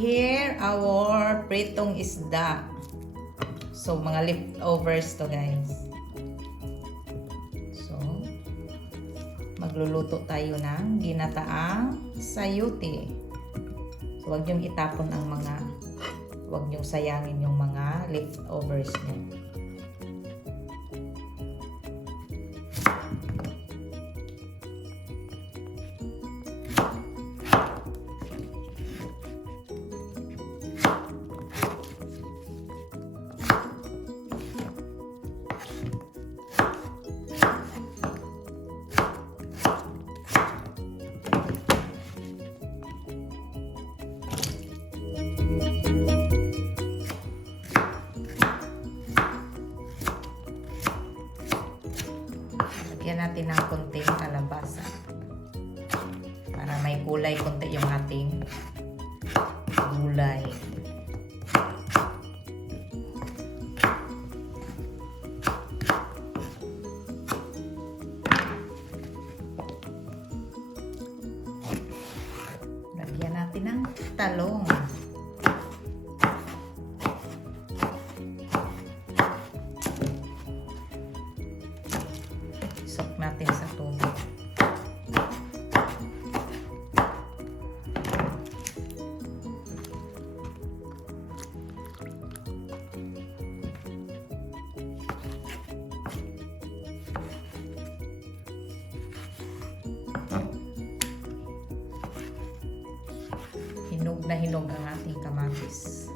here our pritong isda. So, mga leftovers to, guys. So, magluluto tayo ng ginataang sayote. So, huwag niyong itapon ang mga, huwag niyong sayangin yung mga leftovers niyo. Lagyan natin ng konting kalabasa para may kulay konti yung ating gulay. Lagyan natin ng talong. Isok natin sa tubig. Hinog na hinog ang ating kamatis.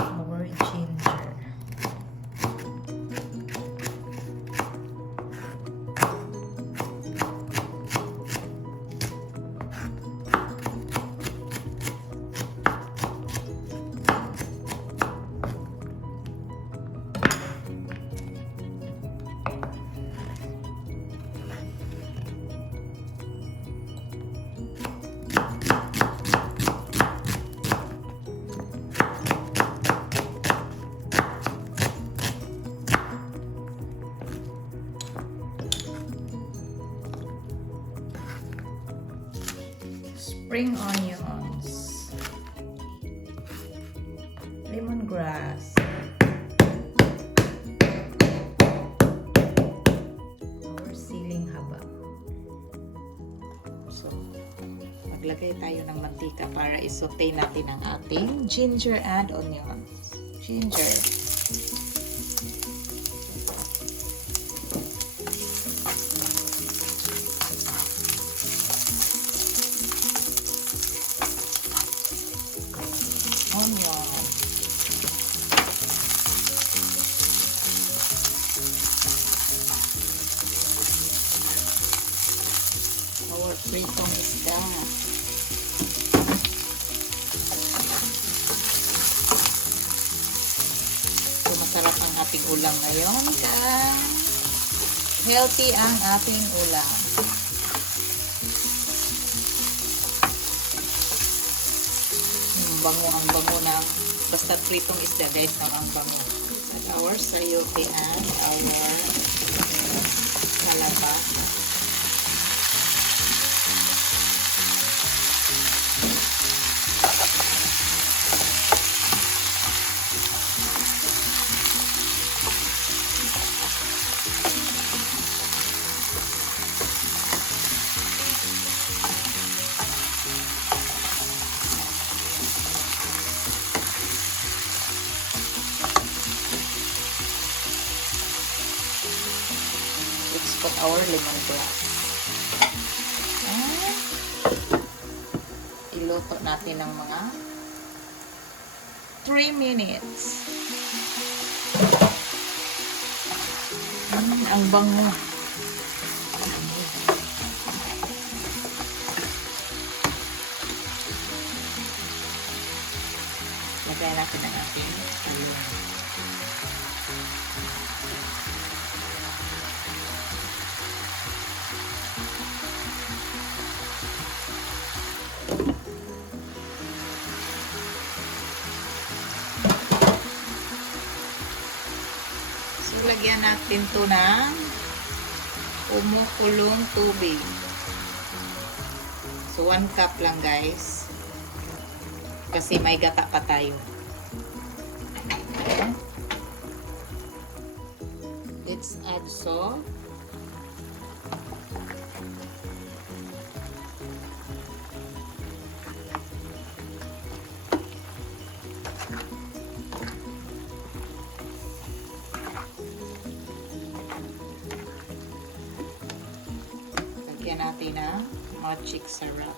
Our ginger. Spring onions, lemongrass, our siling haba. So, maglagay tayo ng mantika para isote natin ang ating ginger and onions. Ginger. Onion. Our pritong isda. So, masarap ang ating ulam ngayon. Healthy ang ating ulam. Bango ang bango ng basta pritong isda guys ang bango. And our sayote and our kalabasa. Let's put our lemongrass. And iluto natin ng mga 3 minutes. Ang bango. Lagyan natin ang ating talong. So, lagyan natin to ng kumukulong tubig. So 1 cup lang guys. Kasi may gata pa tayo. Okay. Let's add salt. Lagyan natin ng magic sarap.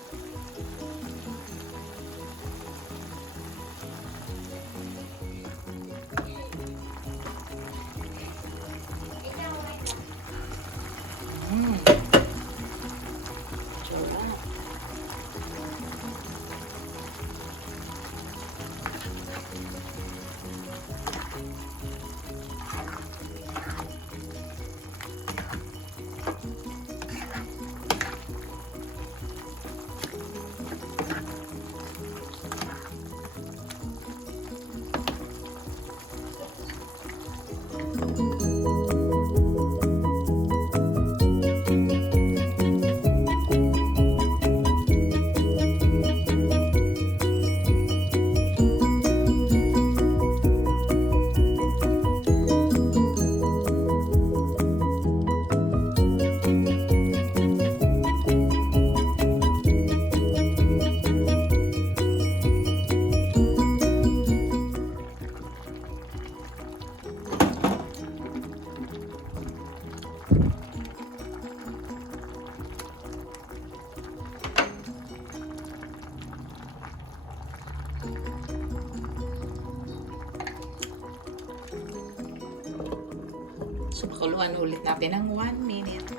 So, pakuluan ulit natin ng 1 minute.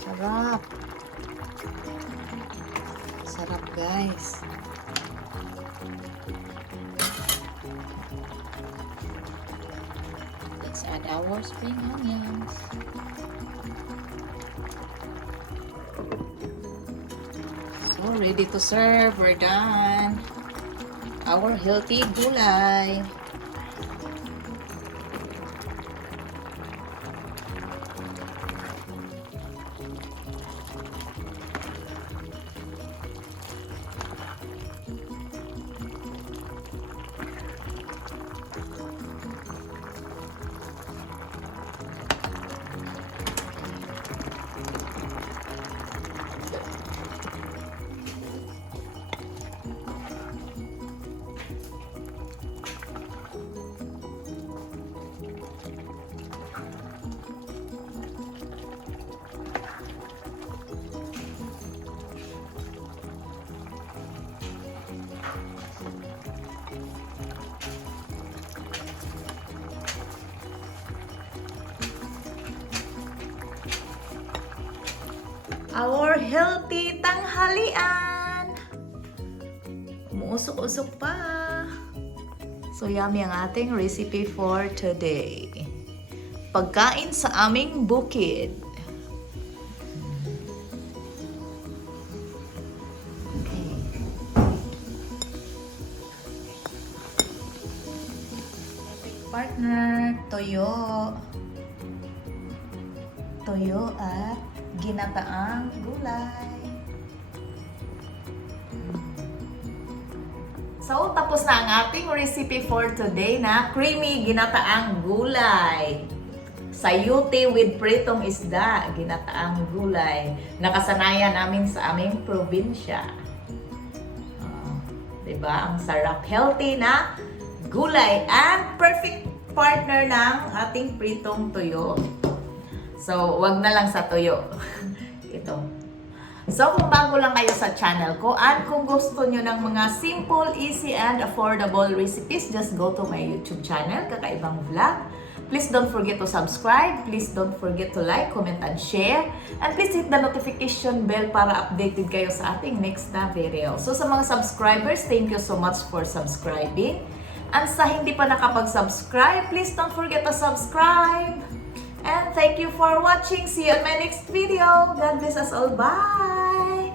Sarap. Sarap, guys. Let's add our spring onions. So, ready to serve. We're done. Our healthy gulay. Our healthy tanghalian. Umuusok-usok pa. So yummy ang ating recipe for today. Pagkain sa aming bukid. Okay. Partner, toyo. Toyo at ginataang gulay. So, tapos na ang ating recipe for today na creamy ginataang gulay. Sayote with pritong isda, ginataang gulay. Nakasanayan namin sa aming probinsya. Diba? Ang sarap, healthy na gulay and perfect partner ng ating pritong tuyo. So, wag na lang sa tuyo. Ito. So, kung bago lang kayo sa channel ko at kung gusto nyo ng mga simple, easy, and affordable recipes, just go to my YouTube channel, Kaka'EVAng Vlog. Please don't forget to subscribe. Please don't forget to like, comment, and share. And please hit the notification bell para updated kayo sa ating next na video. So, sa mga subscribers, thank you so much for subscribing. And sa hindi pa nakapag-subscribe, please don't forget to subscribe. And thank you for watching. See you on my next video. God bless us all. Bye!